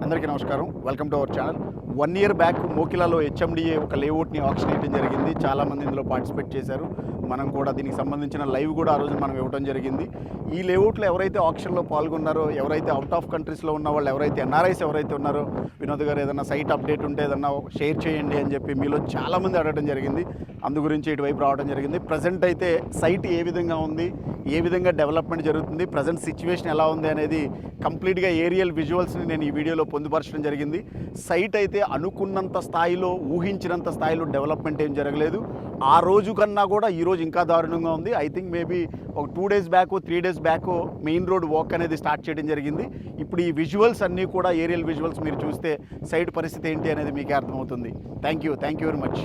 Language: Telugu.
అందరికీ నమస్కారం. Welcome to our channel. 1 year back మోకిలాలో HMDA ఒక లేఅవుట్ని ఆక్షన్ వేయడం జరిగింది. చాలామంది ఇందులో పార్టిసిపేట్ చేశారు. మనం కూడా దీనికి సంబంధించిన లైవ్ కూడా ఆ రోజు మనం ఇవ్వడం జరిగింది. ఈ లేఅవుట్లో ఎవరైతే ఆక్షన్లో పాల్గొన్నారో, ఎవరైతే అవుట్ ఆఫ్ కంట్రీస్లో ఉన్న వాళ్ళు, ఎవరైతే ఎన్ఆర్ఐస్ ఎవరైతే ఉన్నారో, వినోద్ గారు ఏదైనా సైట్ అప్డేట్ ఉంటే ఏదన్నా షేర్ చేయండి అని చెప్పి మీలో చాలామంది అడగడం జరిగింది. అందు గురించి ఇటువైపు రావడం జరిగింది. ప్రజెంట్ అయితే సైట్ ఏ విధంగా ఉంది, ఏ విధంగా డెవలప్మెంట్ జరుగుతుంది, ప్రజెంట్ సిచ్యువేషన్ ఎలా ఉంది అనేది కంప్లీట్గా ఏరియల్ విజువల్స్ని నేను ఈ వీడియోలో పొందుపరచడం జరిగింది. సైట్ అయితే అనుకున్నంత స్థాయిలో, ఊహించినంత స్థాయిలో డెవలప్మెంట్ ఏం జరగలేదు. ఆ రోజు కన్నా కూడా ఈరోజు ఇంకా దారుణంగా ఉంది. ఐ థింక్ మేబీ ఒక 2 days back 3 days back main road walk అనేది స్టార్ట్ చేయడం జరిగింది. ఇప్పుడు ఈ విజువల్స్ అన్నీ కూడా ఏరియల్ విజువల్స్ మీరు చూస్తే సైట్ పరిస్థితి ఏంటి అనేది మీకే అర్థమవుతుంది. Thank you very much.